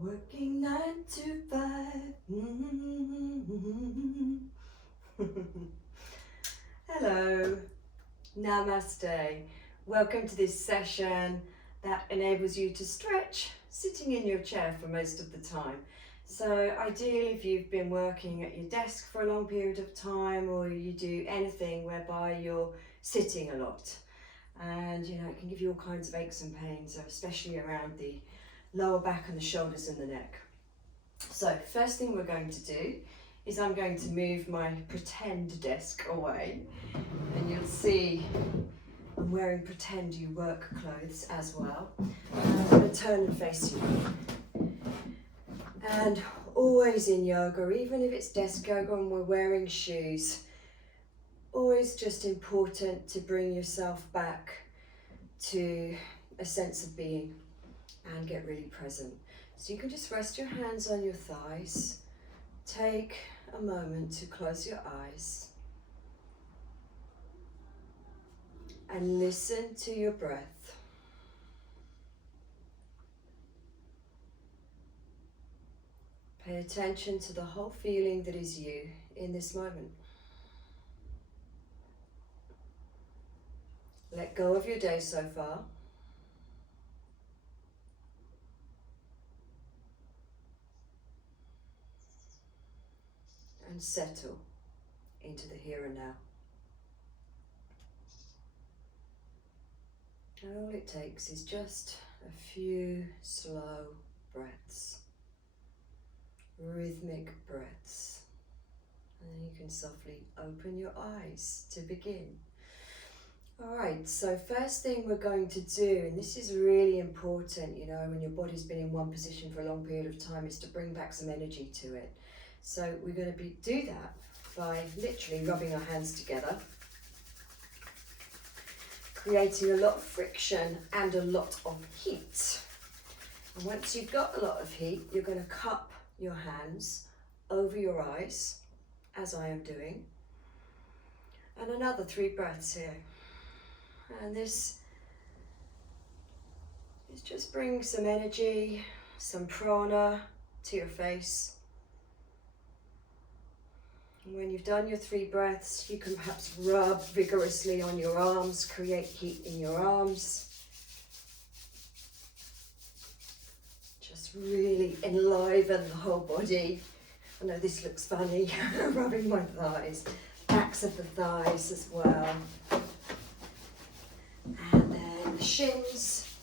Working 9 to 5. Hello, namaste. Welcome to this session that enables you to stretch sitting in your chair for most of the time. So ideally, if you've been working at your desk for a long period of time, or you do anything whereby you're sitting a lot, and it can give you all kinds of aches and pains, especially around the lower back and the shoulders and the neck. So first thing we're going to do is I'm going to move my pretend desk away, and you'll see I'm wearing pretend you work clothes as well. I'm going to turn and face you. And always in yoga, even if it's desk yoga and we're wearing shoes, always just important to bring yourself back to a sense of being and get really present. So you can just rest your hands on your thighs. Take a moment to close your eyes and listen to your breath. Pay attention to the whole feeling that is you in this moment. Let go of your day so far. And settle into the here and now. And all it takes is just a few slow breaths, rhythmic breaths. And then you can softly open your eyes to begin. Alright, so first thing we're going to do, and this is really important, when your body's been in one position for a long period of time, is to bring back some energy to it. So we're going to do that by literally rubbing our hands together, creating a lot of friction and a lot of heat. And once you've got a lot of heat, you're going to cup your hands over your eyes, as I am doing. And another 3 breaths here. And this is just bring some energy, some prana to your face. And when you've done your 3 breaths, you can perhaps rub vigorously on your arms, create heat in your arms. Just really enliven the whole body. I know this looks funny, rubbing my thighs, backs of the thighs as well. And then the shins.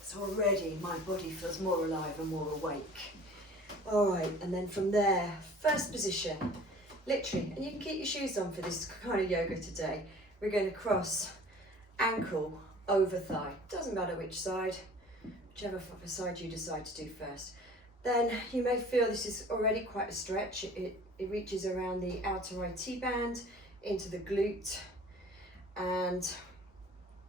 So already my body feels more alive and more awake. All right, and then from there, first position, literally, and you can keep your shoes on for this kind of yoga today. We're going to cross ankle over thigh. Doesn't matter which side, whichever side you decide to do first. Then you may feel this is already quite a stretch. It reaches around the outer IT band into the glute, and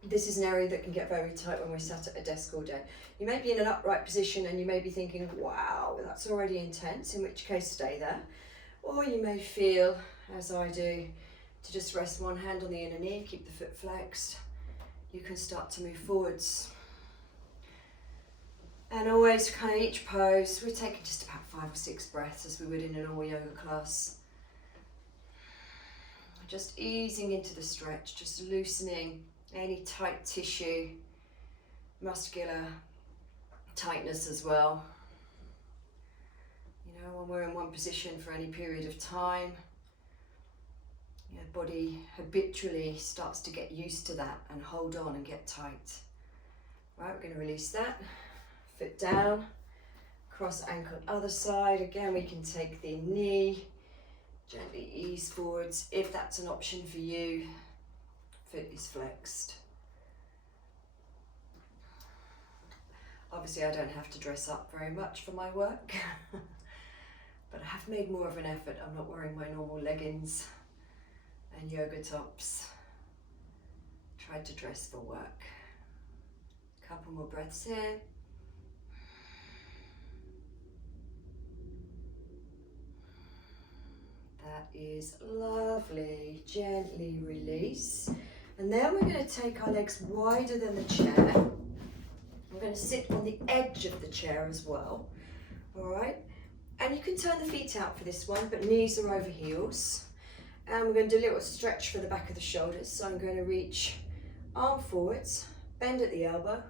this is an area that can get very tight when we're sat at a desk all day. You may be in an upright position and you may be thinking, wow, that's already intense, in which case stay there. Or you may feel, as I do, to just rest one hand on the inner knee, keep the foot flexed. You can start to move forwards. And always kind of each pose, we're taking just about 5 or 6 breaths as we would in a normal yoga class. Just easing into the stretch, just loosening any tight tissue, muscular tightness as well. When we're in one position for any period of time, your body habitually starts to get used to that and hold on and get tight. Right, we're going to release that. Foot down, cross ankle other side. Again, we can take the knee, gently ease forwards if that's an option for you. Foot is flexed. Obviously I don't have to dress up very much for my work, but I have made more of an effort. I'm not wearing my normal leggings and yoga tops. Tried to dress for work. Couple more breaths here. That is lovely. Gently release. And then we're going to take our legs wider than the chair. I'm going to sit on the edge of the chair as well. All right, and you can turn the feet out for this one, but knees are over heels. And we're going to do a little stretch for the back of the shoulders. So I'm going to reach arm forwards, bend at the elbow,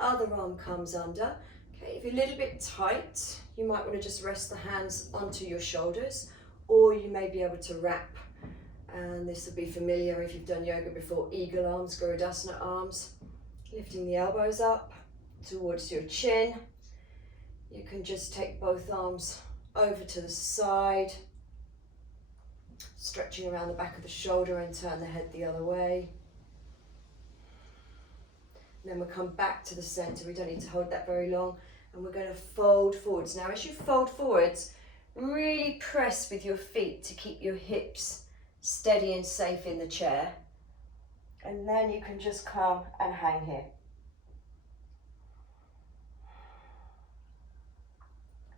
other arm comes under. Okay, if you're a little bit tight, you might want to just rest the hands onto your shoulders, or you may be able to wrap. And this will be familiar if you've done yoga before, eagle arms, Garudasana arms. Lifting the elbows up towards your chin. You can just take both arms over to the side, stretching around the back of the shoulder and turn the head the other way. And then we'll come back to the center. We don't need to hold that very long. And we're going to fold forwards. Now, as you fold forwards, really press with your feet to keep your hips steady and safe in the chair. And then you can just come and hang here.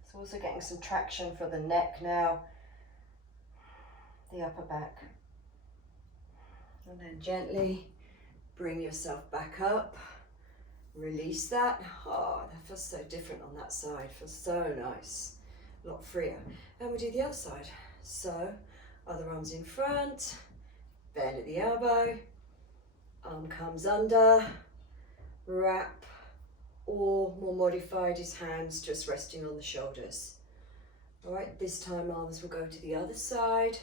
It's also getting some traction for the neck now, the upper back. And then gently bring yourself back up. Release that. Oh, that feels so different on that side. Feels so nice. A lot freer. And we'll do the other side. So, other arms in front, bend at the elbow, arm comes under, wrap, or more modified is hands just resting on the shoulders. All right, this time arms will go to the other side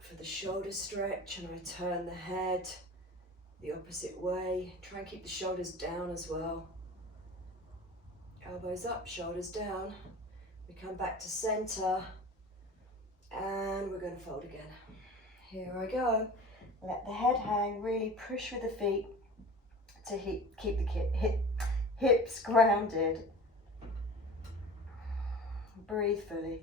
for the shoulder stretch, and I turn the head the opposite way. Try and keep the shoulders down as well. Elbows up, shoulders down. We come back to center, and we're going to fold again. Here I go. Let the head hang, really push with the feet to keep the hips grounded. Breathe fully.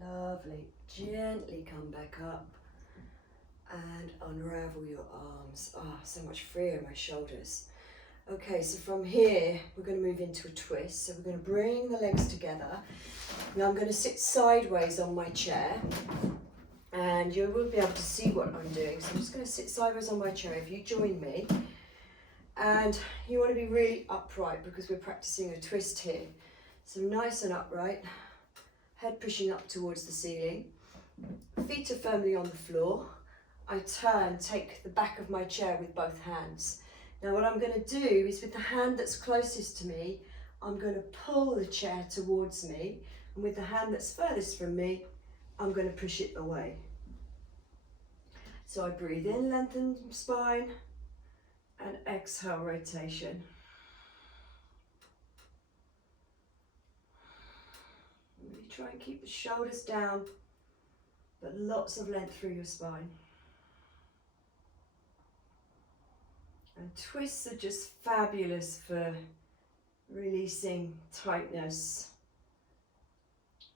Lovely. Gently come back up and unravel your arms. Ah, so much freer in my shoulders. Okay, so from here, we're going to move into a twist. So we're going to bring the legs together. Now I'm going to sit sideways on my chair, and you will be able to see what I'm doing. So I'm just going to sit sideways on my chair if you join me. And you want to be really upright because we're practicing a twist here. So nice and upright, head pushing up towards the ceiling. Feet are firmly on the floor. I turn, take the back of my chair with both hands. Now what I'm going to do is with the hand that's closest to me, I'm going to pull the chair towards me, and with the hand that's furthest from me, I'm going to push it away. So I breathe in, lengthen spine, and exhale, rotation. Really try and keep the shoulders down, but lots of length through your spine. And twists are just fabulous for releasing tightness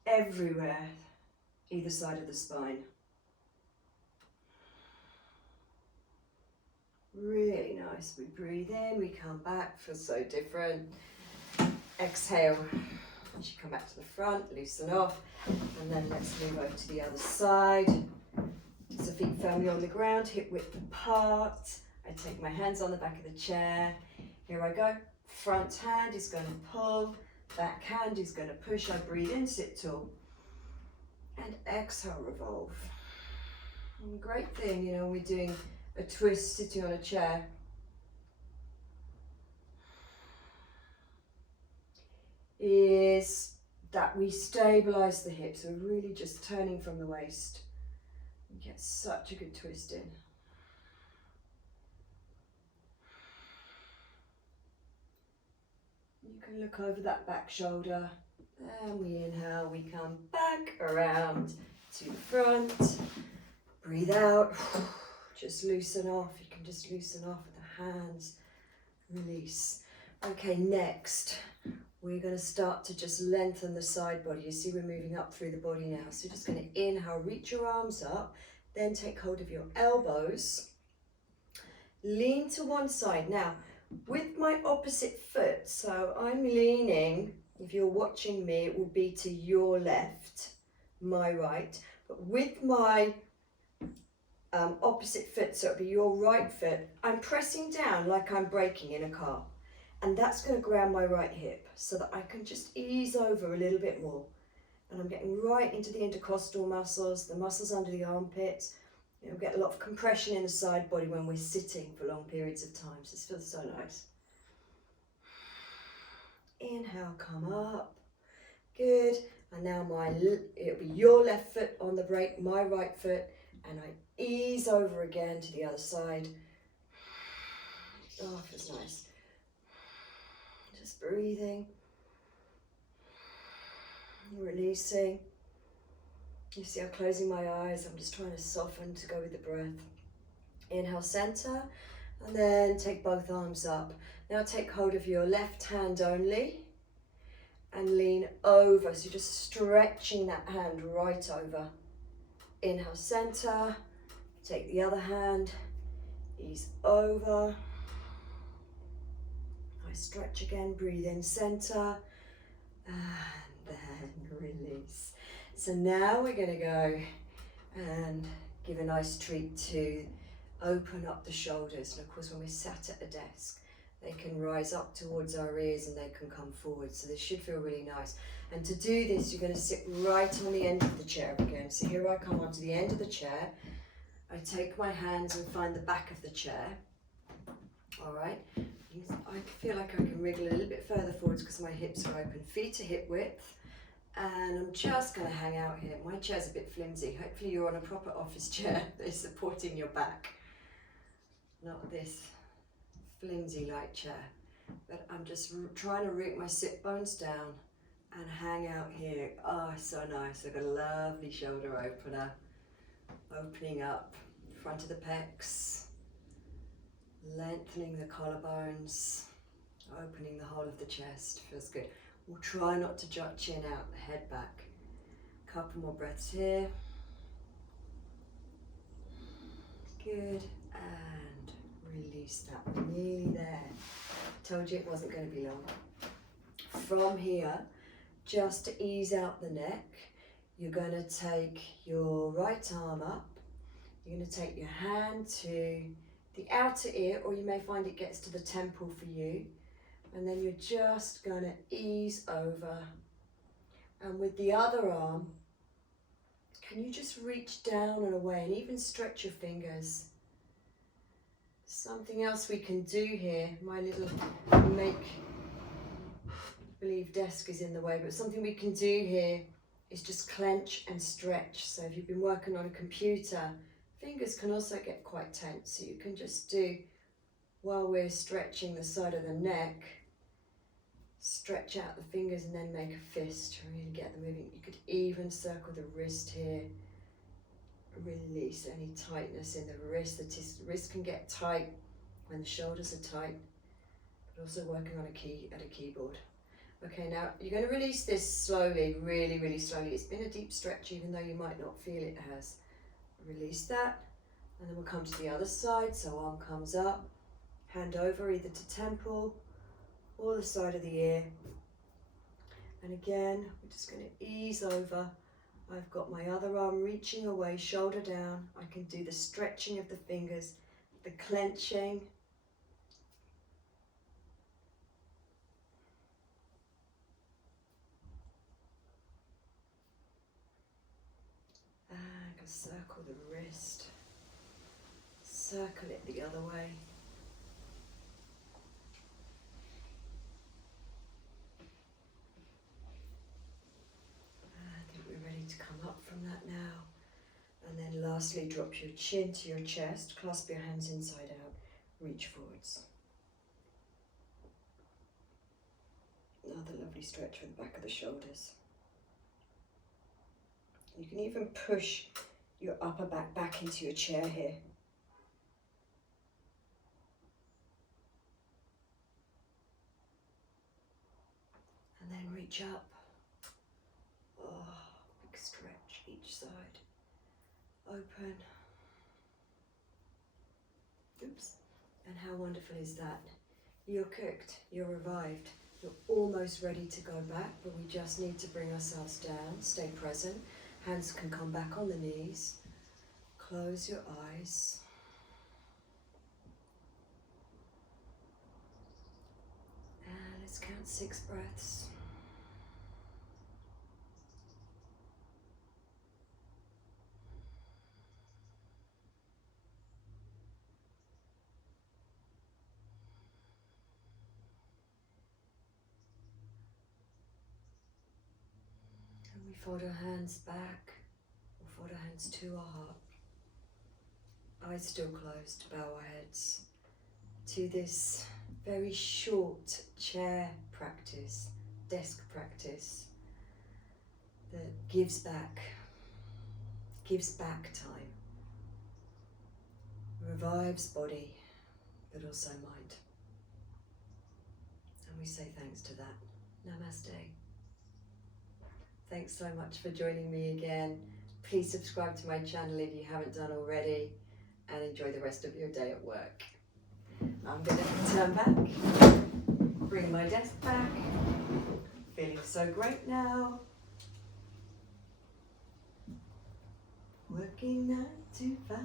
everywhere, either side of the spine. Really nice. We breathe in, we come back, feels so different. Exhale. As you come back to the front, loosen off, and then let's move over to the other side. So feet firmly on the ground, hip width apart. I take my hands on the back of the chair. Here I go. Front hand is going to pull, back hand is going to push. I breathe in, sit tall. And exhale, revolve. And great thing, you know, we're doing a twist sitting on a chair. Is that we stabilize the hips. We're really just turning from the waist. You get such a good twist in. You can look over that back shoulder, and we inhale, we come back around to the front. Breathe out, just loosen off. You can just loosen off with the hands, release. Okay, next, we're going to start to just lengthen the side body. You see we're moving up through the body now. So you're just going to inhale, reach your arms up, then take hold of your elbows, lean to one side. Now, with my opposite foot, so I'm leaning, if you're watching me, it will be to your left, my right, but with my opposite foot, so it'll be your right foot. I'm pressing down like I'm braking in a car, and that's going to ground my right hip so that I can just ease over a little bit more. And I'm getting right into the intercostal muscles, the muscles under the armpits. You know, we get a lot of compression in the side body when we're sitting for long periods of time. So this feels so nice. Inhale, come up. Good. And now it'll be your left foot on the brake, my right foot, and I ease over again to the other side. Oh, feels nice. Just breathing. Releasing. You see I'm closing my eyes. I'm just trying to soften to go with the breath. Inhale, center, and then take both arms up. Now take hold of your left hand only and lean over. So you're just stretching that hand right over. Inhale, center. Take the other hand. Ease over. I stretch again. Breathe in, center. And then release. So now we're going to go and give a nice treat to open up the shoulders. And of course, when we're sat at a desk, they can rise up towards our ears and they can come forward. So this should feel really nice. And to do this, you're going to sit right on the end of the chair again. So here I come onto the end of the chair. I take my hands and find the back of the chair. All right. I feel like I can wriggle a little bit further forwards because my hips are open. Feet to hip width. And I'm just going to hang out here. My chair's a bit flimsy. Hopefully you're on a proper office chair that is supporting your back. Not this flimsy light chair. But I'm just trying to root my sit bones down and hang out here. Oh, so nice. I've got a lovely shoulder opener. Opening up front of the pecs. Lengthening the collarbones. Opening the whole of the chest. Feels good. We'll try not to jut chin out, the head back. Couple more breaths here. Good, and release that. We're nearly there. Told you it wasn't going to be long. From here, just to ease out the neck, you're going to take your right arm up. You're going to take your hand to the outer ear, or you may find it gets to the temple for you. And then you're just going to ease over. And with the other arm, can you just reach down and away and even stretch your fingers? Something else we can do here, my little make-believe desk is in the way, but something we can do here is just clench and stretch. So if you've been working on a computer, fingers can also get quite tense. So you can just do, while we're stretching the side of the neck, stretch out the fingers and then make a fist to really get them moving. You could even circle the wrist here. Release any tightness in the wrist. The wrist can get tight when the shoulders are tight, but also working on a keyboard. Okay, now you're going to release this slowly, really, really slowly. It's been a deep stretch, even though you might not feel it has. Release that, and then we'll come to the other side. So arm comes up, hand over either to temple or the side of the ear. And again, we're just going to ease over. I've got my other arm reaching away, shoulder down. I can do the stretching of the fingers, the clenching. And I can circle the wrist, circle it the other way. To come up from that now, and then lastly drop your chin to your chest, clasp your hands inside out, reach forwards. Another lovely stretch for the back of the shoulders. You can even push your upper back into your chair here. And then reach up. Oh, big stretch each side. Open. Oops. And how wonderful is that? You're cooked, you're revived, you're almost ready to go back, but we just need to bring ourselves down, stay present. Hands can come back on the knees. close your eyes. And let's count 6 breaths. And we fold our hands back, or fold our hands to our heart. Eyes still closed, bow our heads to this very short chair practice, desk practice that gives back time, revives body, but also mind. And we say thanks to that. Namaste. Thanks so much for joining me again. Please subscribe to my channel if you haven't done already, and enjoy the rest of your day at work. I'm going to turn back, bring my desk back, feeling so great now. Working 9 to 5.